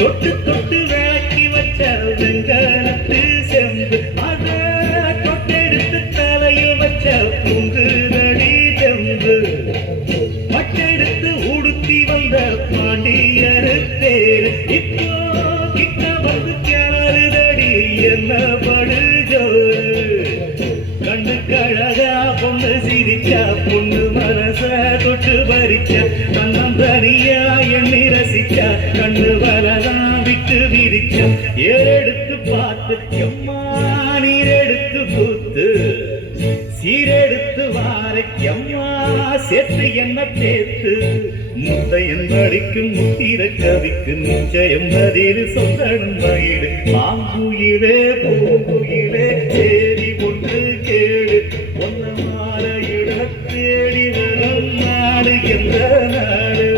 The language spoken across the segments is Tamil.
தொட்டு தொட்டு விளக்கி வச்ச வெங்கலத்து செம்பு அத தொட்டெடுத்து தலையில் வச்ச பொங்குதடி தெம்பு மட்டெடுத்து உடுத்தி வந்த பாண்டியரு தேர் இப்போ கிட்ட வந்து கிணறுதடி என்ன படுஜோரு கண்ணு கழகா பொண்ணு சிரிச்சா பொண்ணு மனச தொட்டு பறிச்சா தன்னம் தனியா எண்ணி ரசிச்சா கண்ணு வரதான் விட்டு விரிச்சா ஏறெடுத்து பார்த்து எம்மா நீர் எடுத்து பூத்து சீரெடுத்து வார எம்மா சேர்த்து என்ன தேத்து முத்தையன் அடிக்கும் முத்திர கவிக்கு நிச்சயம் பதில் சொல்லணும் மயிடு மாங்குயிலே பூங்குயிலே சேரி ஒன்று கேடு ஒன்ன மாற இட தேடி வரும் நாடு எந்த நாடு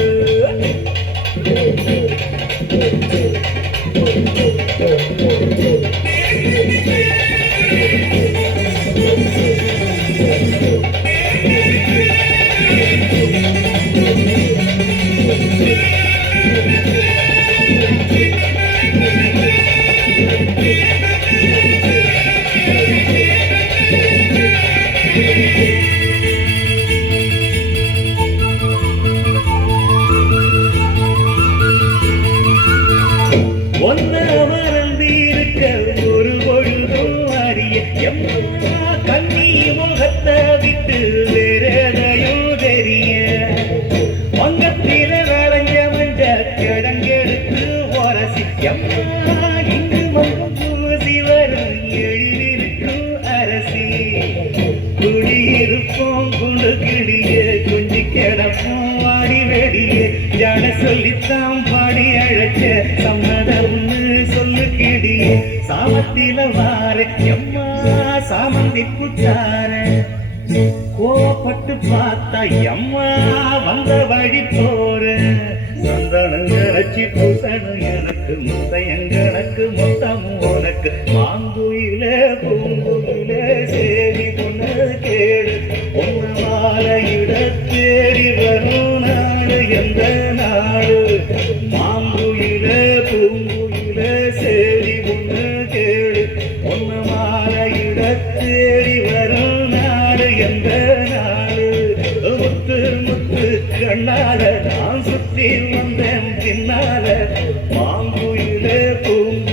ஒன்ன மறந்திருக்க ஒரு பொழுதும் அறிய எம்மா கண்ணி முகத்தை விட்டு வேறதையும் தெரிய வங்கத்தில வளைஞ்ச மஞ்ச கிடங்கெடுத்து உரசி எம்மா இங்கு மங்கும் பூசி வரும் எழிலிருக்கும் அரசி குடியிருப்போம் குண்டு கிடிய குஞ்சு கிடப்போம் வாடி வெடிய ஜன சொல்லித்தான் பாடி அழைச்ச சம்மதம்னு சொல்லு கிடிய சாமத்தில வார எம்மா சாமந்தி புத்தார கோபப்பட்டு பார்த்தா எம்மா வந்த வழி போற சந்தனம் கரைச்சி பூசணும் எனக்கு முத்தையங்களுக்கு மொத்தமும் உனக்கு மாங்குயில பூங்குயில சேரி பொண்ணு கேடு பொண்ணு மாலையிட தேடி வரும் நாடு எந்த நாடு மாங்குயில பூங்குயில சேரி பொண்ணு கேடு பொண்ணு மாலையிட தேடி வரும் நாடு எந்த நாடு முத்து முத்து கண்ணால நான் சுற்றி வந்தேன் பின்னால மாங்குயிலே பூங்கு